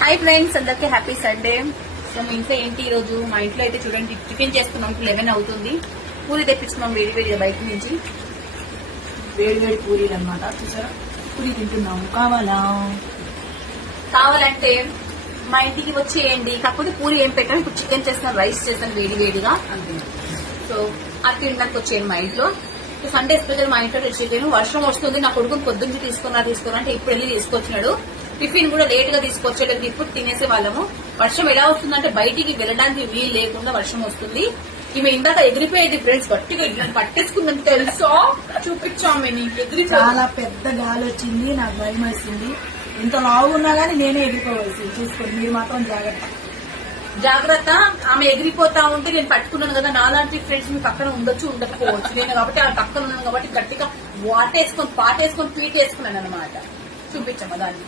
Hi friends, అందరికి happy Sunday. So మీ ఇంట్లో ఏంటి ఈ రోజు? మా ఇంట్లో అయితే చూడండి, టిఫిన్ చేస్తున్నాం. 11 అవుతుంది. పూరి తెప్పించుకున్నాం వేడివేడిగా బయట నుంచి. వేడివేడి పూరీలు అనమాట. చూసారా, పూరి తింటున్నాము. కావాలంటే మా ఇంటికి వచ్చేయండి. కాకపోతే పూరి ఏం పెట్టాను, ఇప్పుడు చికెన్ చేస్తాను, రైస్ చేస్తాను వేడివేడిగా. సో అది తినడానికి వచ్చేయండి మా ఇంట్లో. సండే స్పెషల్ మా ఇంట్లో చికెన్. వర్షం వస్తుంది, నా కొడుకుని పొద్దుంచి తీసుకున్నా అంటే ఇప్పుడు వెళ్ళి తీసుకొచ్చినాడు. టిఫిన్ కూడా లేట్ గా తీసుకొచ్చేటప్పుడు ఇప్పుడు తినేసే వాళ్ళము. వర్షం ఎలా వస్తుందంటే బయటికి వెళ్ళడానికి వీలు లేకుండా వర్షం వస్తుంది. ఈమె ఇందాక ఎగిరిపోయేది ఫ్రెండ్స్, గట్టిగా ఇట్లా పట్టేసుకుందని తెలుసా, చూపించాము నీకు. చాలా పెద్ద గాలి వచ్చింది, నాకు భయం వేసింది. ఇంత లావు ఉన్నా గానీ నేనే ఎగిరిపోవాల్సింది. చూసుకోండి, మీరు మాత్రం జాగ్రత్త. ఆమె ఎగిరిపోతా ఉంటే నేను పట్టుకున్నాను కదా, నాలాంటి ఫ్రెండ్స్ మీ పక్కన ఉండొచ్చు ఉండకపోవచ్చు. నేను కాబట్టి ఆ పక్కన ఉన్నాను కాబట్టి గట్టిగా పాటేసుకొని పీటేసుకున్నాను అనమాట. చూపించమ్మా దాన్ని.